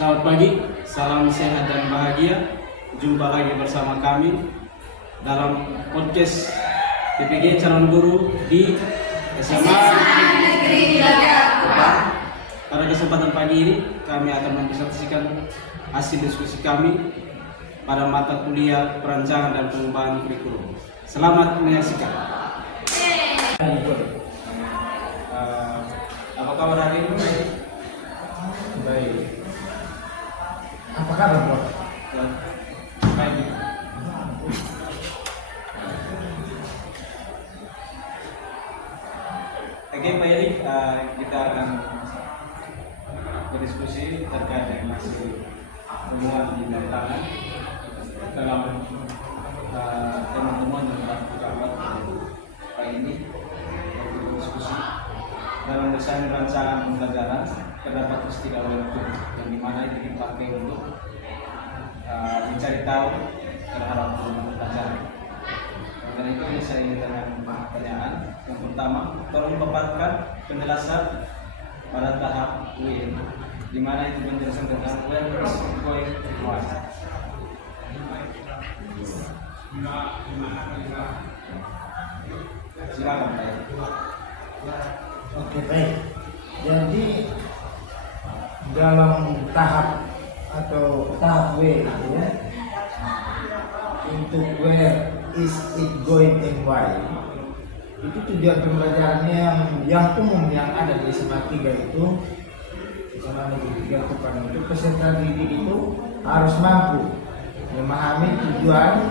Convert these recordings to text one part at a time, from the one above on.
Selamat pagi, salam sehat dan bahagia. Jumpa lagi bersama kami dalam podcast PPG Calon Guru di SMA Negeri Jakarta. Pada kesempatan pagi ini kami akan mempresentasikan hasil diskusi kami pada mata kuliah perancangan dan pengembangan kurikulum. Selamat menyaksikan. Apa kabar hari ini? Baik. Apa kabar, Bos? Baik. Oke, Pak Eri, kita akan berdiskusi terkait dengan hasil temuan di lapangan dalam teman-teman yang berkawan Pak ini berdiskusi dalam desain rancangan pembelajaran. Terdapat istilah webtoon yang dimana itu dipakai untuk mencari tahu terhadap pelajaran. Karena itu ini saya ingin tanya pertanyaan. Yang pertama, tolong paparkan penjelasan pada tahap WIN, di mana itu penjelasan tentang where is going to what. Silakan Pak. Oke, baik. Jadi dalam tahap atau tahap W itu untuk where is it going and why, itu tujuan pembelajarannya yang umum yang ada di SMA 3 itu, SMA Negeri 3 Kupang itu, peserta didik itu harus mampu memahami tujuan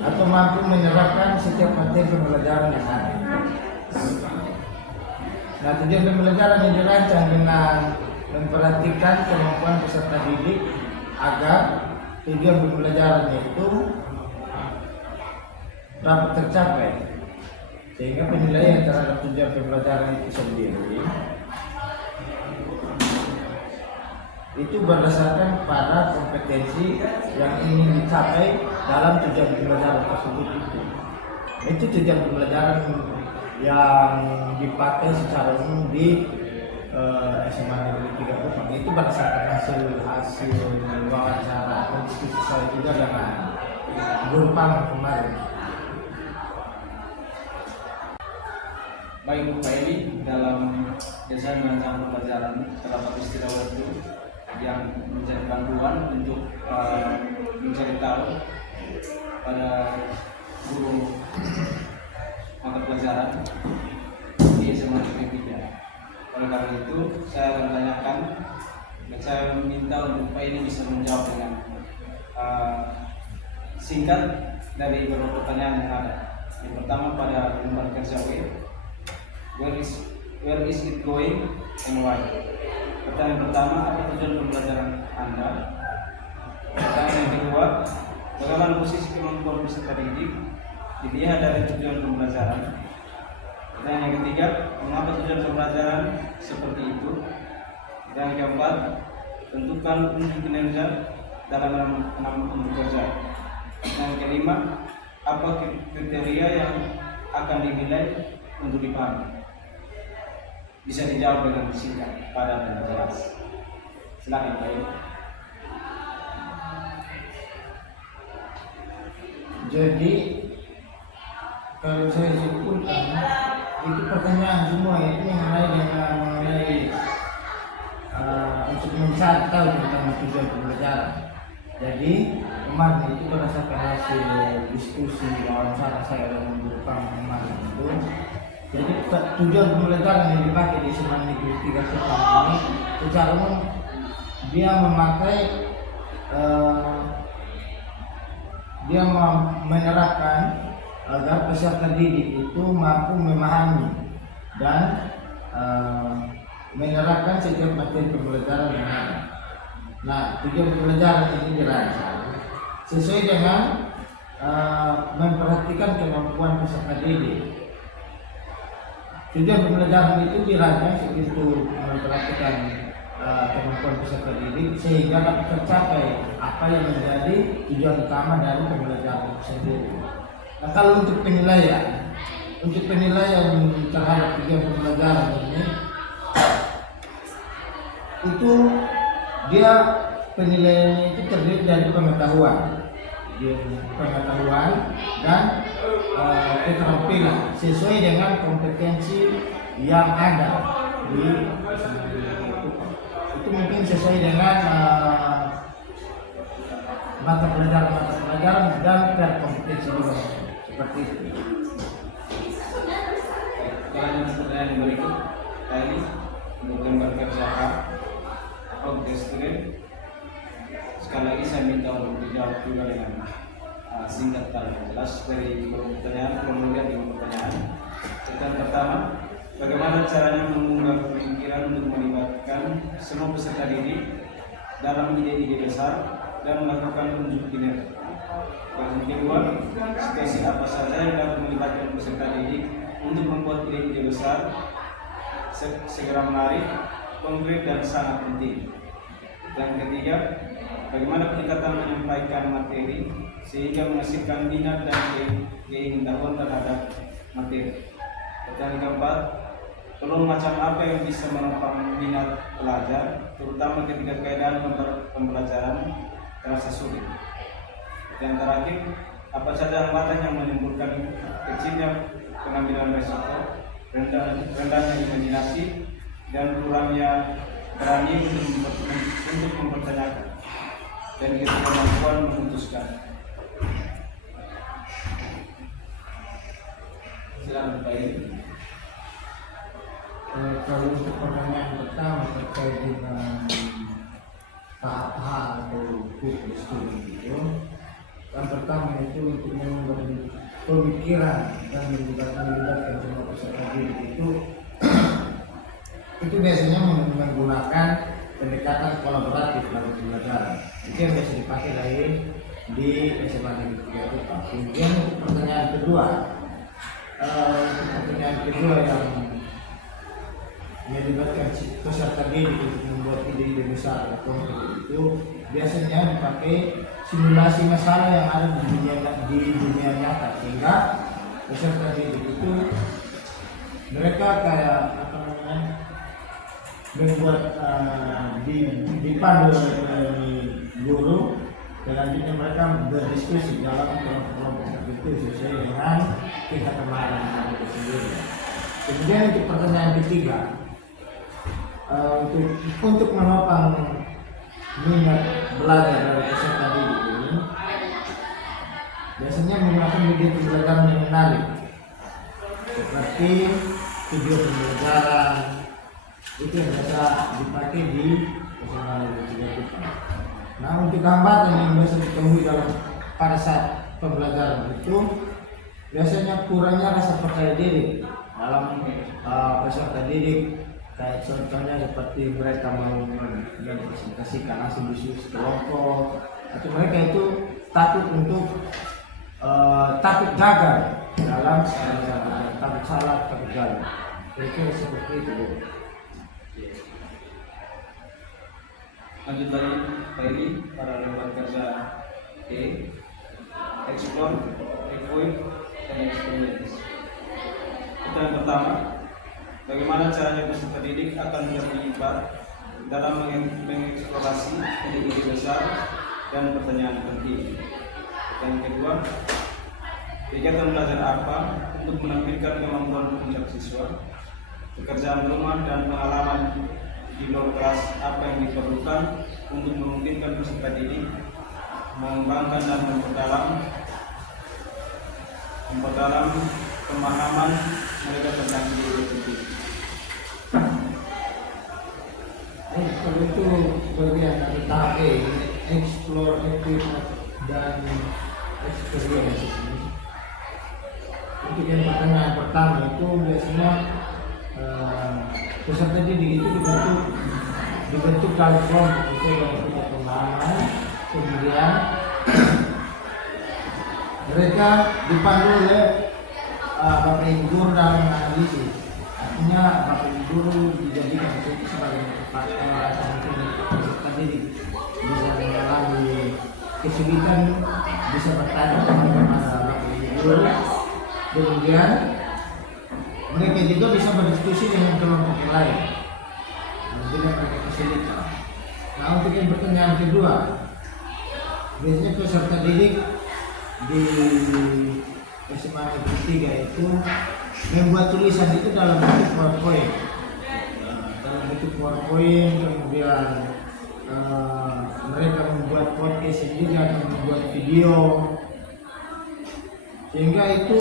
atau mampu menerapkan setiap materi pembelajaran yang ada. Nah, tujuan pembelajaran yang dirancang dengan memperhatikan kemampuan peserta didik agar tujuan pembelajarannya itu dapat tercapai, sehingga penilaian terhadap tujuan pembelajaran itu sendiri itu berdasarkan pada kompetensi yang ingin dicapai dalam tujuan pembelajaran tersebut itu tujuan pembelajaran yang dipakai secara umum di SMA Negeri 3 Kupang itu berdasarkan hasil wawancara atau diskusi saya juga dengan guru PAM kemarin. Baik Pak Edi, dalam desain rancangan pembelajaran terdapat istilah webtoon yang menjadi panduan untuk mencari tahu pada guru mata pelajaran di SMA Negeri 3. Oleh karena itu, saya akan tanyakan dan saya meminta untuk Pak ini bisa menjawab dengan singkat dari beberapa pertanyaan yang ada. Yang pertama pada lembar kerja W, where is it going and why? Pertanyaan pertama, apa tujuan pembelajaran Anda? Pertanyaan yang kedua, bagaimana posisi kemampuan peserta didik dilihat dari tujuan pembelajaran? Pertanyaan yang ketiga, mengapa tujuan pembelajaran seperti itu? Dan yang keempat, tentukan unjuk kinerja dalam 6 unjuk kerja. Dan yang kelima, apa kriteria yang akan dinilai untuk dipahami? Bisa dijawab dengan singkat, padat dan jelas. Silakan Pak. Jadi kalau saya simpulkan itu pertanyaan semua itu mengenai untuk mencari tahu tentang tujuan pembelajaran. Jadi kemarin itu berdasarkan hasil diskusi wawancara saya dengan guru PAM kemarin itu, jadi tujuan pembelajaran yang dipakai di SMA Negeri 3 Kupang ini secara umum dia memakai dia menerapkan agar peserta didik itu mampu memahami dan menerapkan setiap materi pembelajaran yang ada. Nah, tujuan pembelajaran ini dirancang sesuai dengan memperhatikan kemampuan peserta didik. Tujuan pembelajaran itu dirancang untuk memperhatikan kemampuan peserta didik sehingga dapat tercapai apa yang menjadi tujuan utama dari pembelajaran itu sendiri. Nah, kalau untuk penilaian terhadap tujuan pembelajaran ini itu dia penilaian itu terdiri dari pengetahuan dan keterampilan sesuai dengan kompetensi yang ada di itu mungkin sesuai dengan mata pelajaran dan kompetensi juga seperti itu. Pertanyaan yang berikut tadi untuk gambar kerja atau student. Sekali lagi saya minta untuk dijawab juga dengan singkat dan jelas dari pertanyaan, kemudian dengan pertanyaan. Pertanyaan pertama, bagaimana caranya mengunggah pemikiran untuk melibatkan semua peserta didik dalam ide-ide besar dan melakukan unjuk kinerja? Yang kedua, situasi apa saja yang dapat melibatkan peserta didik untuk membuat ide-ide besar segera menarik, konkret dan sangat penting? Yang ketiga, bagaimana pendekatan menyampaikan materi sehingga menghasilkan minat dan keinginan terhadap materi? Pertanyaan keempat, peluang macam apa yang bisa menopang minat pelajar, terutama ketika keadaan pembelajaran terasa sulit? Yang terakhir, apa saja hambatan yang menimbulkan kecilnya pengambilan resiko, rendahnya imajinasi, dan kurangnya berani untuk mempertanyakan dan kemampuan memutuskan? Silakan Pak Edi. Kalau untuk pertanyaan pertama terkait dengan tahap atau fokus itu, yang pertama itu untuk memberi pemikiran dan melibatkan semua peserta didik itu biasanya menggunakan pendekatan kolaboratif dalam pembelajaran. Itu yang biasa dipakai di SMA Negeri 3 Kupang. Kemudian untuk pertanyaan kedua yang melibatkan peserta didik untuk membuat ide-ide besar atau itu biasanya dipakai simulasi masalah yang ada di dunia nyata, sehingga peserta didik itu mereka kayak membuat dipandu oleh guru, selanjutnya mereka berdiskusi dalam kelompok itu sesuai dengan tingkat kemarahan itu sendiri. Kemudian untuk pertanyaan ketiga, untuk menopang minat belajar dari peserta didik ini, biasanya menggunakan media pembelajaran yang menarik seperti video pembelajaran. Itu yang biasa dipakai di SMA Negeri 3 Kupang. Nah, untuk hambatan yang biasa ditemui pada saat pembelajaran itu biasanya kurangnya rasa percaya diri dalam peserta didik. Kayak contohnya seperti mereka mau mempresentasikan hasil diskusi kelompok, atau mereka itu takut gagal dalam takut salah, takut gagal. Kira-kira seperti itu. Lanjut dari Pak Edi, para lembaga kerja explore, equip, dan experience. Pertanyaan pertama, bagaimana caranya peserta didik akan terlibat dalam mengeksplorasi ide-ide besar dan pertanyaan penting? Dan kedua, kegiatan belajar apa untuk menampilkan kemampuan puncak siswa, pekerjaan rumah dan pengalaman di luar kelas apa yang diperlukan untuk memungkinkan peserta didik mengembangkan dan memperdalam pemahaman mereka tentang ide penting? Kalau itu bagian dari tahap explore, equip, dan experience. Untuk yang pertanyaan pertama itu biasanya peserta didik itu dibentuk dalam kelompok itu punya pemahaman, kemudian mereka dipandu oleh bapak ibu guru dalam analisis. Artinya bapak ibu guru dijadikan sebagai faktor peserta didik bisa mengalami kesulitan, bisa bertanya kepada bapak ibu guru. Kemudian mereka juga bisa berdiskusi dengan kelompok yang lain. Jika mereka kesulitan. Nah, untuk untuk yang pertanyaan kedua, biasanya peserta didik di SMA Negeri 3 itu membuat tulisan itu dalam bentuk PowerPoint. Dalam bentuk PowerPoint, kemudian mereka membuat podcast juga atau membuat video, sehingga itu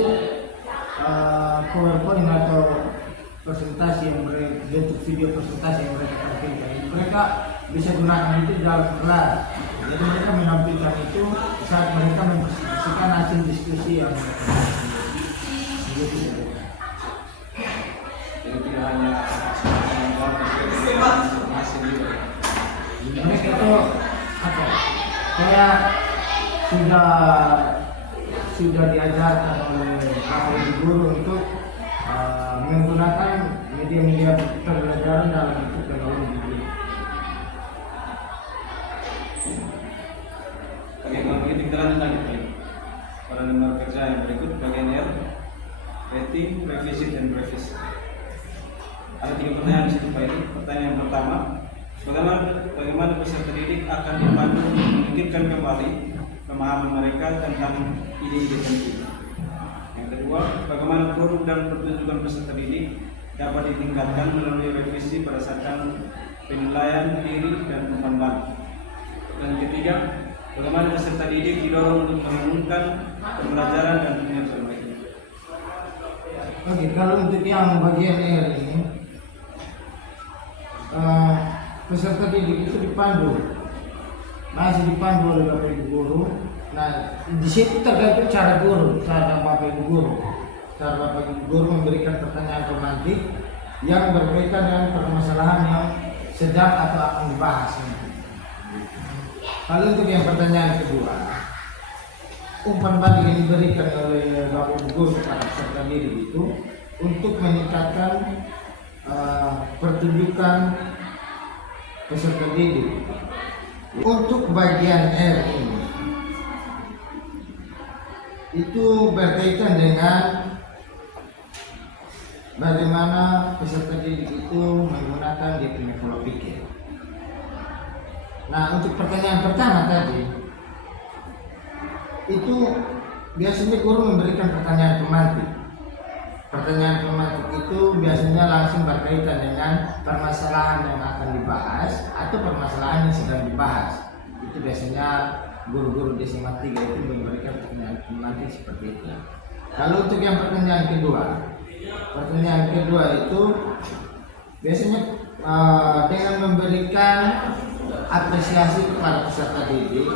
PowerPoint atau presentasi yang bentuk video presentasi yang mereka tampilkan, mereka bisa gunakan itu dalam kelas. Jadi mereka menampilkan itu saat mereka mempresentasikan hasil diskusi yang mereka lakukan. Jadi tidak hanya menjawab hasil juga. Mereka itu apa? Saya sudah diajarkan oleh Bapak Ibu guru untuk menggunakan media-media pembelajaran dalam bentuk teknologi. Oke, kalau begitu kita lanjut lagi pada lembar kerja yang berikut, bagian R, rating, revisi, dan revisi. Ada 3 pertanyaan di situ Pak ini. Pertanyaan yang pertama, bagaimana peserta didik akan dipandu memikirkan kembali pemahaman mereka tentang ide-ide penting. Yang kedua, bagaimana produk dan pertunjukan peserta didik dapat ditingkatkan melalui revisi berdasarkan penilaian diri dan umpan balik. Dan ketiga, bagaimana peserta didik didorong untuk meningkatkan pembelajaran dan kinerja mereka. Oke, kalau untuk yang bagian R ini, peserta didik itu masih dipandu oleh Bapak Ibu guru. Nah, di situ tergantung cara Bapak Ibu guru. Cara Bapak Ibu guru memberikan pertanyaan romantik yang berkaitan dengan permasalahan yang sedang atau akan dibahas. Lalu untuk yang pertanyaan kedua, umpan balik yang diberikan oleh Bapak Ibu guru kepada peserta didik itu untuk meningkatkan pertunjukan peserta didik. Untuk bagian R ini itu berkaitan dengan bagaimana peserta didik itu menggunakan dia punya pola pikir. Nah, untuk pertanyaan pertama tadi itu biasanya guru memberikan pertanyaan pemantik. Pertanyaan pemantik itu biasanya langsung berkaitan dengan permasalahan yang akan dibahas atau permasalahan yang sedang dibahas. Itu biasanya guru-guru di SMA 3 itu memberikan pertanyaan pemantik seperti itu. Lalu untuk yang pertanyaan kedua itu biasanya dengan memberikan apresiasi kepada peserta didik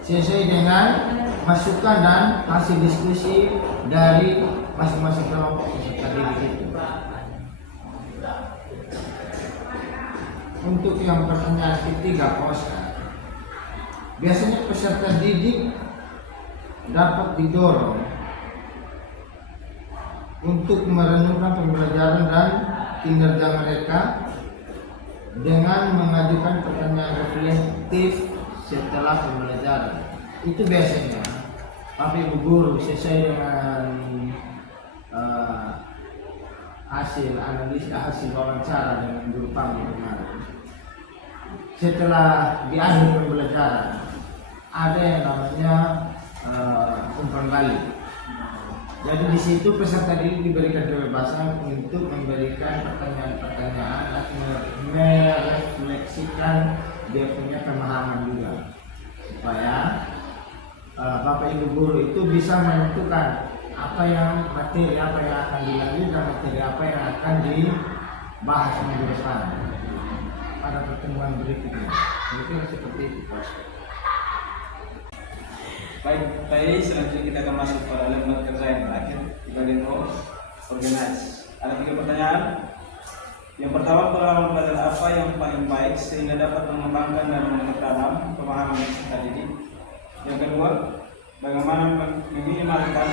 sesuai dengan masukan dan hasil diskusi dari masing-masing kelompok peserta didik itu. Untuk yang pertanyaan ketiga, biasanya peserta didik dapat didorong untuk merenungkan pembelajaran dan kinerja mereka dengan mengajukan pertanyaan reflektif setelah pembelajaran. Itu biasanya Bapak Ibu guru sesuai dengan hasil wawancara dengan guru kami kemarin. Setelah di akhir pembelajaran ada yang namanya umpan balik. Jadi di situ peserta didik diberikan kebebasan untuk memberikan pertanyaan-pertanyaan atau merefleksikan dia punya pemahaman juga, supaya Bapak Ibu guru itu bisa menentukan materi apa yang akan dilalui dan materi apa yang akan dibahas minggu depan pada pertemuan berikutnya. Mungkin seperti itu, Pak. Baik, selanjutnya kita akan masuk pada lembar kerja yang terakhir di bagian organize. Ada 3 pertanyaan. Yang pertama, pengalaman belajar apa yang paling baik sehingga dapat mengembangkan dan memperdalam pemahaman peserta didik. Yang kedua, bagaimana meminimalkan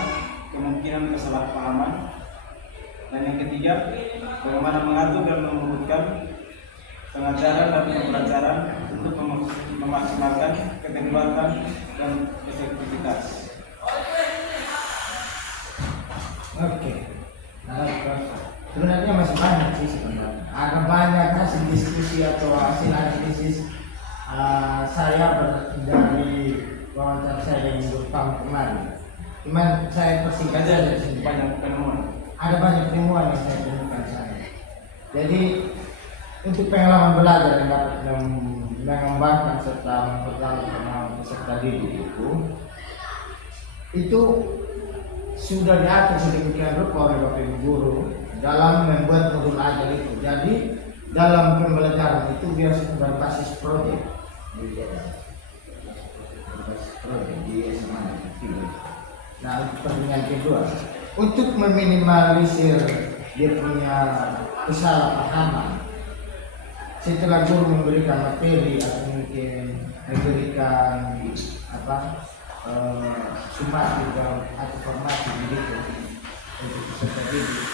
kemungkinan kesalahpahaman. Dan yang ketiga, bagaimana mengatur dan memutuskan pengajaran dan pembelajaran untuk memaksimalkan keterlibatan dan efektivitas. Oke. Sebenarnya masih banyak sih sebenarnya. Ada banyak hasil diskusi atau hasil analisis saya dari wawancara saya dengan Jepang kemarin. Cuman saya persingkat saja di sini. Banyak penemuan. Ada banyak temuan yang saya temukan sana. Jadi untuk pengalaman belajar yang dapat mengembangkan serta memperdalam pengalaman peserta didik itu sudah diatur sedemikian rupa oleh Bapak Ibu guru dalam membuat modul ajar itu. Jadi dalam pembelajaran itu biasanya berbasis proyek. Berbasis proyek di SMA. Nah, untuk pertanyaan kedua, untuk meminimalisir dia punya kesalahpahaman, setelah guru memberikan materi atau mungkin memberikan summasi atau formasi begitu untuk peserta didik,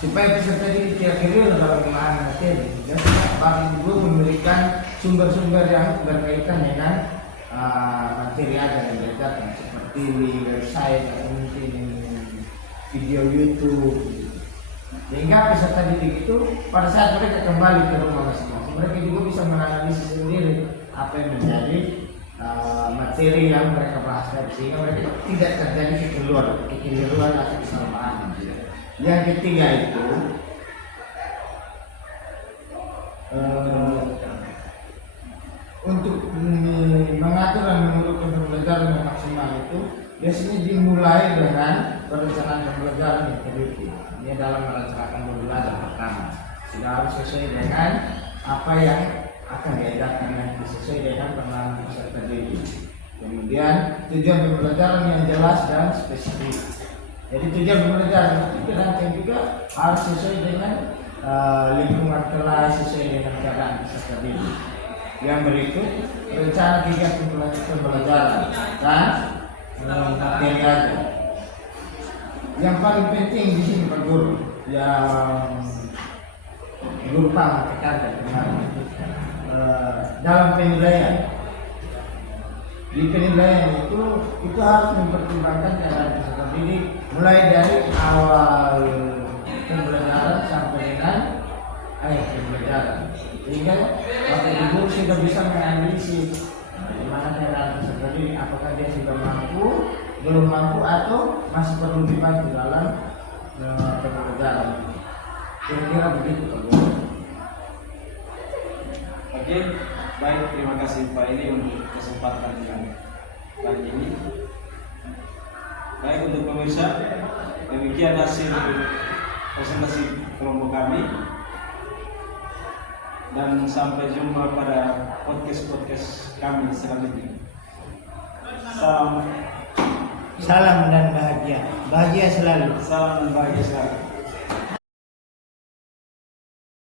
supaya peserta didik tidak keliru dalam memahami materi. Biasanya Bapak Guru memberikan sumber-sumber yang berkaitan dengan materi ajar yang diajarkan, seperti website atau mungkin video YouTube, sehingga peserta didik itu pada saat mereka kembali ke rumah masing-masing, mereka juga bisa menganalisis sendiri apa yang menjadi materi yang mereka bahas tadi, sehingga mereka tidak terjadi kekeliruan atau kesalahpahaman. Yang ketiga itu untuk mengatur dan menurunkan pembelajaran yang maksimal itu biasanya dimulai dengan perencanaan pembelajaran yang teliti. Ini dalam merencanakan pembelajaran pertama sudah harus sesuai dengan apa yang akan diajarkan nanti, sesuai dengan pengalaman peserta didik. Kemudian tujuan pembelajaran yang jelas dan spesifik. Jadi tujuan pembelajaran itu dirancang juga harus sesuai dengan lingkungan kelas, sesuai dengan keadaan peserta didik. Yang berikut rencana kegiatan pembelajaran dan materi ajar. Yang paling penting di sini Pak Guru, yang Guru Pak tekankan kemarin, dalam penilaian. Di penilaian itu harus mempertimbangkan keadaan peserta didik mulai dari awal pembelajaran sampai dengan akhir pembelajaran, sehingga Bapak Ibu sudah bisa menganalisis bagaimana keadaan peserta didik, apakah dia sudah mampu, belum mampu, atau masih perlu dibantu dalam pembelajaran. Kira-kira begitu Pak Guru. Oke, baik, terima kasih Pak Eli untuk kesempatan yang kali ini. Baik, untuk pemirsa, demikian hasil presentasi kelompok kami. Dan sampai jumpa pada podcast kami selanjutnya. Salam dan bahagia selalu. Salam dan bahagia selalu.